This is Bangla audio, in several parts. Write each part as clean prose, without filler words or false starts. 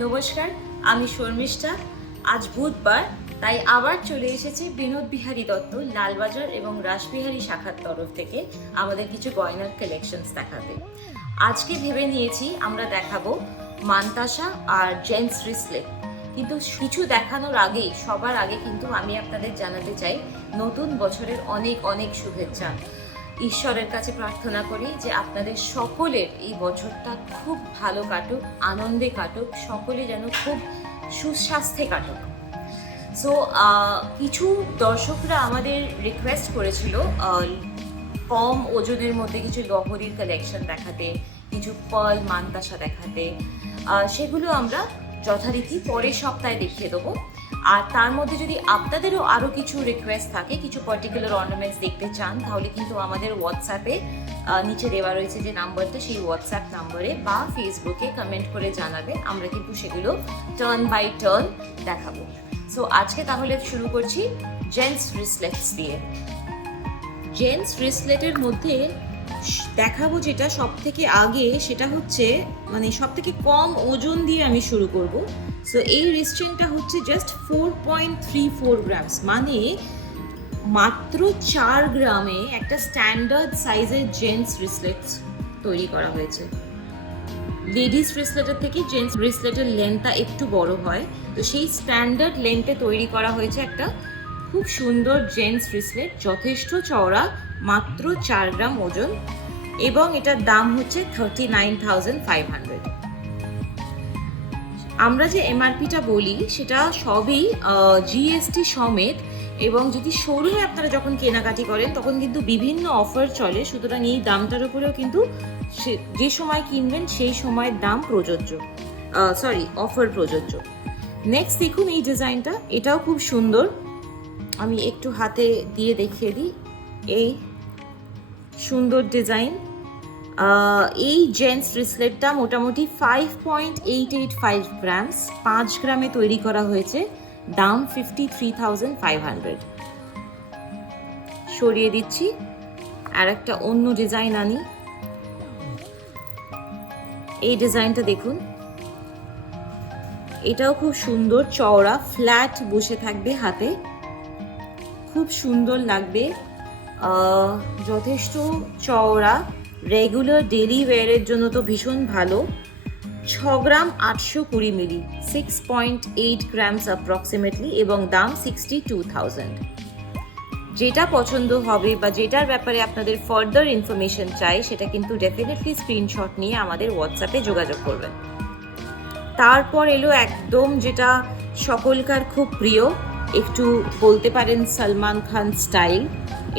নমস্কার, আমি শর্মিষ্ঠা। আজ বুধবার, তাই আবার চলে এসেছি বিনোদ বিহারী দত্ত লালবাজার এবং রাসবিহারী শাখার তরফ থেকে আমাদের কিছু গয়নার কালেকশনস দেখাতে। আজকে ভেবে নিয়েছি আমরা দেখাবো মানতাসা আর জেন্টস রিসলেট। কিন্তু কিছু দেখানোর আগেই সবার আগে কিন্তু আমি আপনাদের জানাতে চাই নতুন বছরের অনেক অনেক শুভেচ্ছা। ঈশ্বরের কাছে প্রার্থনা করি যে আপনাদের সকলের এই বছরটা খুব ভালো কাটুক, আনন্দে কাটুক, সকলে যেন খুব সুস্বাস্থ্যে কাটুক। সো কিছু দর্শকরা আমাদের রিকোয়েস্ট করেছিল কম ওজনের মধ্যে কিছু লহরির কালেকশন দেখাতে, কিছু পার্ল মানতাসা দেখাতে। সেগুলো আমরা যথারীতি পরের সপ্তাহে দেখিয়ে দেবো। আর তার মধ্যে যদি আপনাদেরও আরও কিছু রিকোয়েস্ট থাকে, কিছু পার্টিকুলার অর্নামেন্টস দেখতে চান, তাহলে কিন্তু আমাদের হোয়াটসঅ্যাপে নিচে দেওয়া রয়েছে যে নাম্বারটা, সেই হোয়াটসঅ্যাপ নাম্বারে বা ফেসবুকে কমেন্ট করে জানাবেন। আমরা কিন্তু সেগুলো টার্ন বাই টার্ন দেখাবো। সো আজকে তাহলে শুরু করছি জেন্টস রিসলেটস দিয়ে। জেন্টস রিসলেটের মধ্যে দেখাবো যেটা সব থেকে আগে, সেটা হচ্ছে মানে সব থেকে কম ওজন দিয়ে আমি শুরু করব। সো এই রিস্ট্রেনটা হচ্ছে জাস্ট 4.34 গ্রামস, মানে মাত্র 4 গ্রামে একটা স্ট্যান্ডার্ড সাইজের জেন্টস রিসলেটস তৈরি করা হয়েছে। লেডিস রিসলেটের থেকে জেন্টস রিসলেটের লেন্থটা একটু বড় হয়, তো সেই স্ট্যান্ডার্ড লেন্থে তৈরি করা হয়েছে একটা খুব সুন্দর জেন্টস রিসলেট, যথেষ্ট চওড়া, মাত্র 4 গ্রাম ওজন, এবং এটার দাম হচ্ছে 39,500। আমরা যে এমআরপিটা বলি সেটা সবই জিএসটি সমেত, এবং যদি শোরুমে আপনারা যখন কেনাকাটি করেন তখন কিন্তু বিভিন্ন অফার চলে, সুতরাং এই দামটার উপরেও কিন্তু যে সময় কিনবেন সেই সময়ের দাম প্রযোজ্য, অফার প্রযোজ্য। নেক্সট দেখুন এই ডিজাইনটা, এটাও খুব সুন্দর। আমি একটু হাতে দিয়ে দেখিয়ে দিই এই সুন্দর ডিজাইন। এই জেন্টস রিসলেটটা মোটামুটি 5.885 গ্রামস, 5 গ্রামে তৈরি করা হয়েছে, দাম 53,500। সরিয়ে দিচ্ছি, আর একটা অন্য ডিজাইন আনি। এই ডিজাইনটা দেখুন, এটাও খুব সুন্দর, চওড়া, ফ্ল্যাট বসে থাকবে হাতে, খুব সুন্দর লাগবে, যথেষ্ট চওড়া, রেগুলার ডেলি ওয়্যারের জন্য তো ভীষণ ভালো। 6 গ্রাম 820 মিলি, 6.8 গ্রামস অ্যাপ্রক্সিমেটলি, এবং দাম 62,000। যেটা পছন্দ হবে বা যেটার ব্যাপারে আপনাদের ফার্দার ইনফরমেশন চাই, সেটা কিন্তু ডেফিনেটলি স্ক্রিনশট নিয়ে আমাদের হোয়াটসঅ্যাপে যোগাযোগ করবেন। তারপর এলো একদম যেটা সকলকার খুব প্রিয়, একটু বলতে পারেন সলমান খান স্টাইল।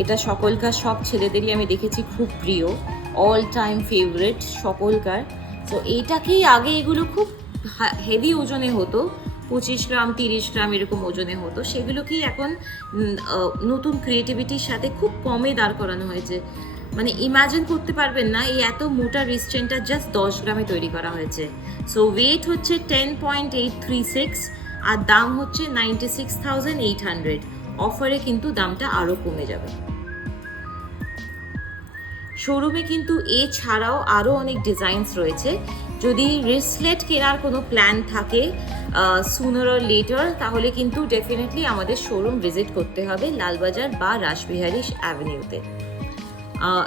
এটা সকলকার, সব ছেলেদেরই আমি দেখেছি খুব প্রিয়, অল টাইম ফেভারিট সকলকার। তো এইটাকেই আগে এগুলো খুব হেভি ওজনে হতো, 25 গ্রাম 30 গ্রাম এরকম ওজনে হতো, সেগুলোকেই এখন নতুন ক্রিয়েটিভিটির সাথে খুব কমে দাঁড় করানো হয়েছে। মানে ইমাজিন করতে পারবেন না, এই এত মোটা রিস্ট্রেনটা জাস্ট 10 গ্রামে তৈরি করা হয়েছে। সো ওয়েট হচ্ছে 10.836 আর দাম হচ্ছে 96,800। অফারে কিন্তু দামটা আরও কমে যাবে। শোরুমে কিন্তু এছাড়াও আরও অনেক ডিজাইনস রয়েছে। যদি রিসলেট কেনার কোনো প্ল্যান থাকে সুনার অর লেটার, তাহলে কিন্তু ডেফিনেটলি আমাদের শোরুম ভিজিট করতে হবে লালবাজার বা রাসবিহারী অ্যাভিনিউতে।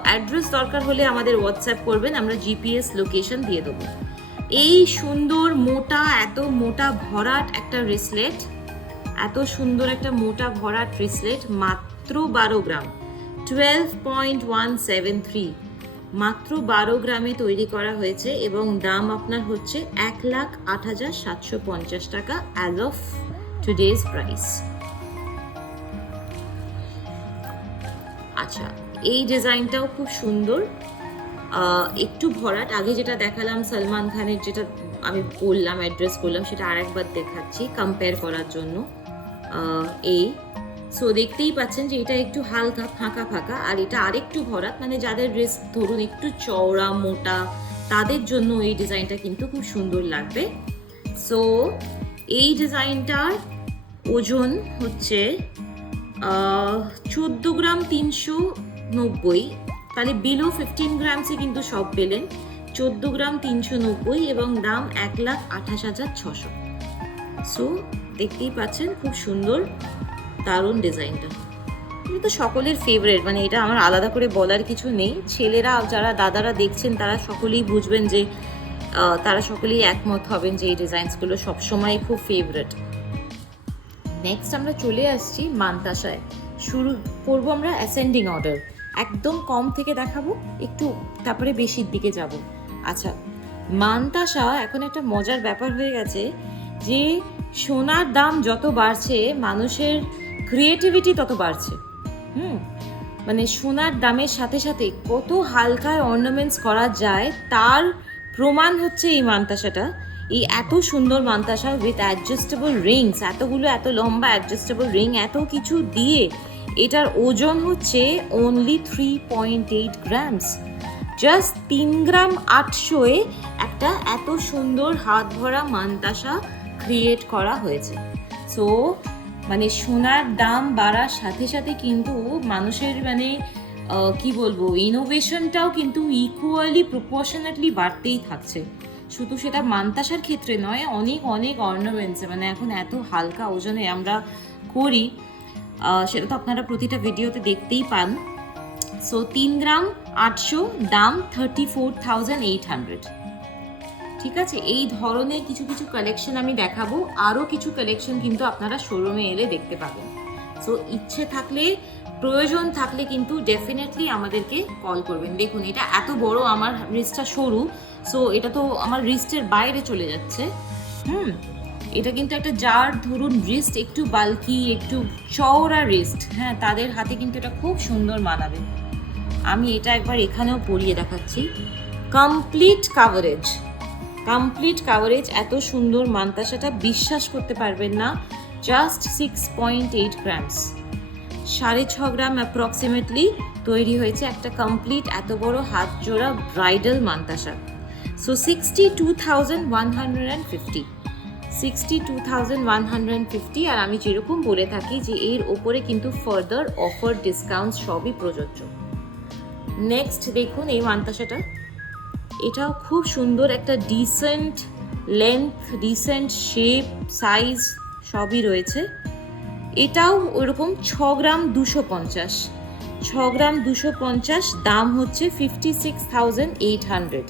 অ্যাড্রেস দরকার হলে আমাদের হোয়াটসঅ্যাপ করবেন, আমরা জিপিএস লোকেশন দিয়ে দেবো। এই সুন্দর মোটা, এত মোটা ভরাট একটা রিসলেট, এত সুন্দর একটা মোটা ভরাট রিসলেট, মাত্র 12 গ্রাম, 12.173, মাত্র 12 গ্রামে তৈরি করা হয়েছে, এবং দাম আপনার হচ্ছে 1,08,750 টাকা অ্যাজ অফ টুডেজ প্রাইস। আচ্ছা, এই ডিজাইনটাও খুব সুন্দর, একটু ভরাট। আগে যেটা দেখালাম সলমান খানের, যেটা আমি বললাম অ্যাড্রেস করলাম, সেটা আরেকবার দেখাচ্ছি কম্পেয়ার করার জন্য। এই সো দেখতেই পাচ্ছেন যে এটা একটু হালকা ফাঁকা ফাঁকা, আর এটা আরেকটু ভরাট, মানে যাদের রিস্ট ধরুন একটু চওড়া মোটা, তাদের জন্য এই ডিজাইনটা কিন্তু খুব সুন্দর লাগবে। সো এই ডিজাইনটার ওজন হচ্ছে 14 গ্রাম 390, তাহলে বিলো 15 গ্রামসে কিন্তু সব পেলেন। 14 গ্রাম 390 এবং দাম 1,28,600। সো দেখতেই পাচ্ছেন খুব সুন্দর, দারুণ ডিজাইনটা। এটা তো সকলের ফেভারিট, মানে এটা আমার আলাদা করে বলার কিছু নেই। ছেলেরা যারা দাদারা দেখছেন তারা সকলেই বুঝবেন যে তারা সকলেই একমত হবেন যে এই ডিজাইনসগুলো সবসময় খুব ফেভারিট। নেক্সট আমরা চলে আসছি মান্তাসায়। শুরু করবো আমরা অ্যাসেন্ডিং অর্ডার, একদম কম থেকে দেখাবো একটু, তারপরে বেশির দিকে যাব। আচ্ছা, মান্তাসা এখন একটা মজার ব্যাপার হয়ে গেছে যে সোনার দাম যত বাড়ছে মানুষের ক্রিয়েটিভিটি তত বাড়ছে। মানে সোনার দামের সাথে সাথে কত হালকায় অর্নামেন্টস করা যায় তার প্রমাণ হচ্ছে এই মান্তাসাটা। এই এত সুন্দর মান্তাসা উইথ অ্যাডজাস্টেবল রিংস, এতগুলো এত লম্বা অ্যাডজাস্টেবল রিং, এত কিছু দিয়ে এটার ওজন হচ্ছে অনলি 3.8 গ্রামস। জাস্ট 3 গ্রাম 800-এ একটা এত সুন্দর হাত ভরা মান্তাসা ক্রিয়েট করা হয়েছে। সো মানে সোনার দাম বাড়ার সাথে সাথে কিন্তু মানুষের মানে কি বলবো, ইনোভেশনটাও কিন্তু ইকুয়ালি প্রপোর্শনেটলি বাড়তেই থাকছে। শুধু সেটা মান্তাসার ক্ষেত্রে নয়, অনেক অনেক অর্নামেন্টসে মানে এখন এত হালকা ওজনে আমরা করি, সেটা তো আপনারা প্রতিটা ভিডিওতে দেখতেই পান। সো 3 গ্রাম 800, দাম 34,800। ঠিক আছে, এই ধরনের কিছু কিছু কালেকশন আমি দেখাবো, আরও কিছু কালেকশন কিন্তু আপনারা শোরুমে এলে দেখতে পাবেন। সো ইচ্ছে থাকলে, প্রয়োজন থাকলে কিন্তু ডেফিনেটলি আমাদেরকে কল করবেন। দেখুন এটা এত বড়, আমার রিস্টটা সরু, সো এটা তো আমার রিস্টের বাইরে চলে যাচ্ছে। এটা কিন্তু একটা যার ধরুন রিস্ট একটু বাল্কি, একটু চওড়া রিস্ট, হ্যাঁ, তাদের হাতে কিন্তু এটা খুব সুন্দর মানাবে। আমি এটা একবার এখানেও পরিয়ে দেখাচ্ছি। কমপ্লিট কাভারেজ, এত সুন্দর মান্তাসাটা বিশ্বাস করতে পারবেন না। জাস্ট 6.8 গ্রামস, 6.5 গ্রাম অ্যাপ্রক্সিমেটলি তৈরি হয়েছে একটা কমপ্লিট এত বড় হাত জোড়া ব্রাইডাল মান্তাসা। সো 62,150, আর আমি যেরকম বলে থাকি যে এর ওপরে কিন্তু ফার্দার অফার, ডিসকাউন্ট সবই প্রযোজ্য। নেক্সট দেখুন এই মান্তাসাটা, এটাও খুব সুন্দর, একটা decent length, decent shape, size সবই রয়েছে। এটাও ওইরকম 6 গ্রাম 250, দাম হচ্ছে 56,800।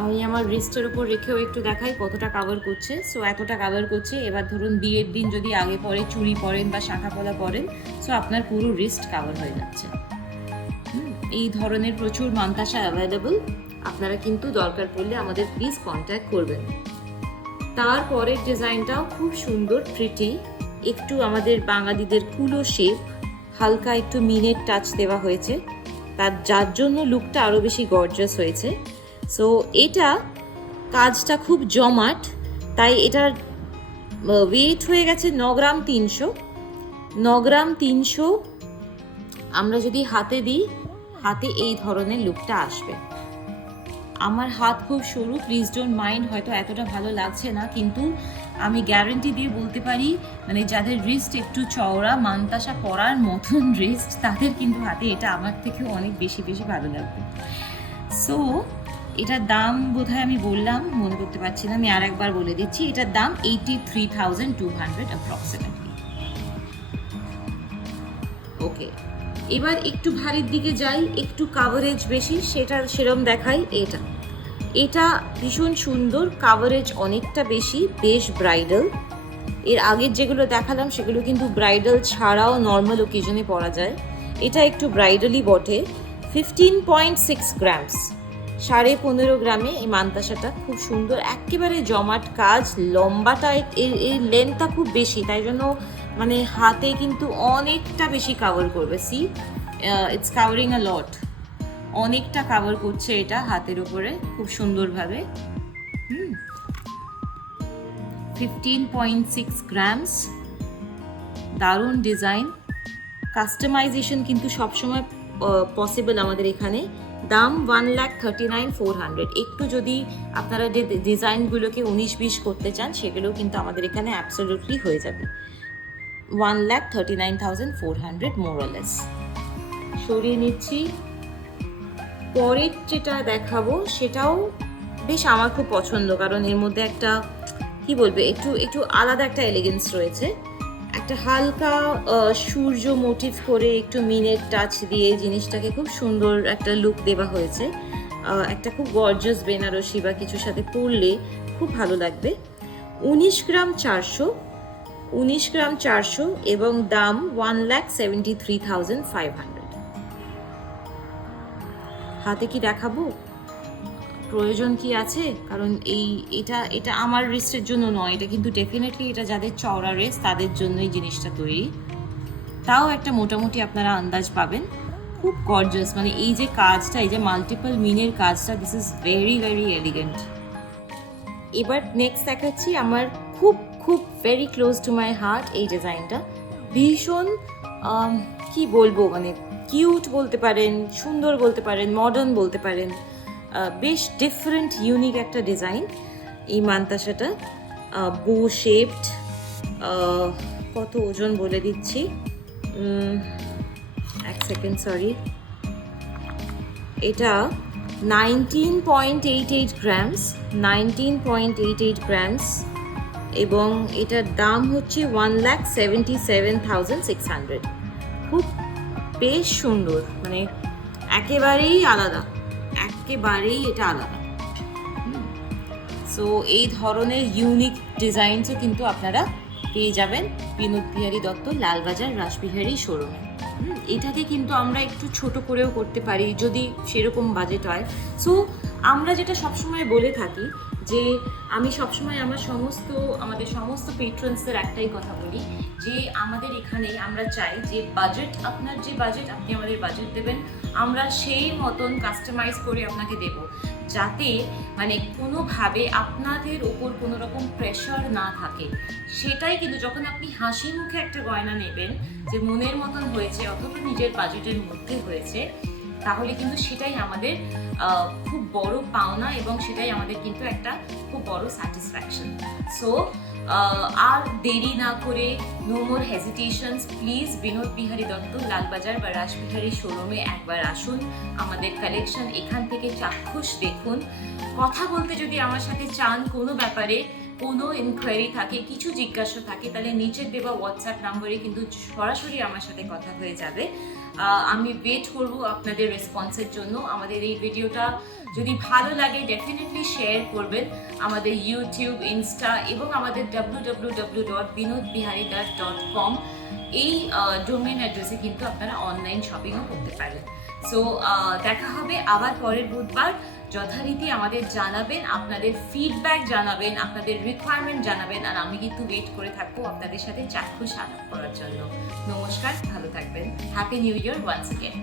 আমি আমার রিস্টের ওপর রেখেও একটু দেখাই কতটা কাভার করছে। সো এতটা কাভার করছে। এবার ধরুন বিয়ের দিন যদি আগে পরে চুড়ি পরেন বা শাঁখা পলা পরেন, সো আপনার পুরো রিস্ট কাভার হয়ে যাচ্ছে। এই ধরনের প্রচুর মান্তাসা অ্যাভেলেবল, আপনারা কিন্তু দরকার পড়লে আমাদের প্লিজ কন্ট্যাক্ট করবেন। তারপরের ডিজাইনটাও খুব সুন্দর, প্রিটি, একটু আমাদের বাঙালিদের কুলো শেপ, হালকা একটু মিনের টাচ দেওয়া হয়েছে, যার জন্য লুকটা আরও বেশি গর্জাস হয়েছে। সো এটা কাজটা খুব জমাট, তাই এটার ওয়েট হয়ে গেছে 9 গ্রাম 300। আমরা যদি হাতে দিই, হাতে এই ধরনের লুকটা আসবে। আমার হাত খুব সরু, প্লিজ ডোন্ট মাইন্ড, হয়তো এতটা ভালো লাগছে না, কিন্তু আমি গ্যারেন্টি দিয়ে বলতে পারি মানে যাদের রিস্ট একটু চওড়া, মান্তাসা পরার মতন রিস্ট, তাদের কিন্তু হাতে এটা আমার থেকেও অনেক বেশি বেশি ভালো লাগবে। সো এটার দাম বোধহয় আমি বললাম, মনে করতে পারছি না, আমি আর একবার বলে দিচ্ছি। এটার দাম 83,200 অ্যাপ্রক্সিমেটলি। ওকে, এবার একটু ভারীর দিকে যাই, একটু কাভারেজ বেশি, সেরম দেখাই। এটা ভীষণ সুন্দর, কাভারেজ অনেকটা বেশি, বেশ ব্রাইডাল। এর আগের যেগুলো দেখালাম সেগুলো কিন্তু ব্রাইডাল ছাড়াও নর্মাল ওকেজনে পরা যায়, এটা একটু ব্রাইডালই বটে। 15.6 গ্রামস, 15.5 গ্রামে এই মান্তাসাটা খুব সুন্দর, একেবারে জমাট কাজ, লম্বাটা এর লেন্থটা খুব বেশি, তাই জন্য মানে হাতে কিন্তু অনেকটা বেশি কাভার করবে। সি ইটস কাভারিং আ লট, অনেকটা কাভার করছে এটা হাতের উপরে খুব সুন্দরভাবে। 15.6 গ্রামস, দারুণ ডিজাইন। কাস্টমাইজেশন কিন্তু সবসময় পসিবল আমাদের এখানে। দাম 1,39,400। একটু যদি আপনারা যে ডিজাইনগুলোকে 19-20 করতে চান সেগুলোও কিন্তু আমাদের এখানে অ্যাবসলিউটলি হয়ে যাবে। 1,39,400 মোর অর লেস। সরিয়ে নিচ্ছি। পরের যেটা দেখাবো সেটাও বেশ আমার খুব পছন্দ, কারণ এর মধ্যে একটা কি বলবে একটু একটু আলাদা একটা এলিগেন্স রয়েছে। একটা হালকা সূর্য মোটিভ করে একটু মিনের টাচ দিয়ে জিনিসটাকে খুব সুন্দর একটা লুক দেওয়া হয়েছে। একটা খুব গর্জাস বেনারসি বা কিছুর সাথে পরলে খুব ভালো লাগবে। 19 গ্রাম 400 এবং দাম 1,73,500। হাতে কি দেখাবো, প্রয়োজন কি আছে? কারণ এটা আমার রিস্টের জন্য নয়, এটা কিন্তু ডেফিনেটলি এটা যাদের চওড়া রেস্ট তাদের জন্যই জিনিসটা তৈরি। তাও একটা মোটামুটি আপনারা আন্দাজ পাবেন। খুব গর্জাস, মানে এই যে কাজটা, এই যে মাল্টিপল মিনের কাজটা, this is very very elegant. এবার নেক্সট দেখাচ্ছি আমার খুব খুব very close to my heart এই ডিজাইনটা। ভীষণ কি বলবো, মানে কিউট বলতে পারেন, সুন্দর বলতে পারেন, মডার্ন বলতে পারেন, বেশ ডিফারেন্ট ইউনিক একটা ডিজাইন এই মান্তাসাটা। বো শেপড, কত ওজন বলে দিচ্ছি, এক সেকেন্ড সরি, এটা 19.88 গ্রামস, 19.88 গ্রামস, এবং এটার দাম হচ্ছে 1,77,600। খুব বেশ সুন্দর, মানে একেবারেই আলাদা, একেবারেই এটা আলাদা। সো এই ধরনের ইউনিক ডিজাইনসও কিন্তু আপনারা পেয়ে যাবেন বিনোদ বিহারী দত্ত লালবাজার রাসবিহারী শোরুমে। এটাকে কিন্তু আমরা একটু ছোট করেও করতে পারি যদি সেরকম বাজেট হয়। সো আমরা যেটা সবসময় বলে থাকি যে আমি সবসময় আমাদের সমস্ত পেট্রনসদের একটাই কথা বলি যে আমাদের এখানে আমরা চাই যে বাজেট, আপনার যে বাজেট আপনি আমাদের বাজেট দেবেন, আমরা সেই মতন কাস্টমাইজ করে আপনাকে দেব, যাতে মানে কোনোভাবে আপনাদের ওপর কোনো রকম প্রেশার না থাকে। সেটাই কিন্তু যখন আপনি হাসি মুখে একটা গয়না নেবেন যে মনের মতন হয়েছে অথবা নিজের বাজেটের মধ্যে হয়েছে, তাহলে কিন্তু সেটাই আমাদের খুব বড় পাওনা এবং সেটাই আমাদের কিন্তু একটা খুব বড় স্যাটিসফ্যাকশন। সো আর দেরি না করে, no more hesitations, please Binod Behari Dutta Lalbazar বা রাসবিহারী শোরুমে একবার আসুন, আমাদের কালেকশন এখান থেকে চাক্ষুষ দেখুন। কথা বলতে যদি আমার সাথে চান, কোনো ব্যাপারে কোনো ইনকোয়ারি থাকে, কিছু জিজ্ঞাসা থাকে, তাহলে নিচের দেওয়া হোয়াটসঅ্যাপ নম্বরে কিন্তু সরাসরি আমার সাথে কথা হয়ে যাবে। আমি ওয়েট করব আপনাদের রেসপন্সের জন্য। আমাদের এই ভিডিওটা যদি ভালো লাগে ডেফিনেটলি শেয়ার করবেন আমাদের ইউটিউব, ইনস্টা এবং আমাদের www.binodbiharidar.com এই ডোমেন অ্যাড্রেসে কিন্তু আপনারা অনলাইন শপিংও করতে পারেন। সো দেখা হবে আবার পরের বুধবার। যথারীতি আমাদের জানাবেন, আপনাদের ফিডব্যাক জানাবেন, আপনাদের রিকোয়ারমেন্ট জানাবেন, আর আমি কিন্তু ওয়েট করে থাকবো আপনাদের সাথে চাক্ষুষ আলাপ করার জন্য। নমস্কার, ভালো থাকবেন, happy new year once again.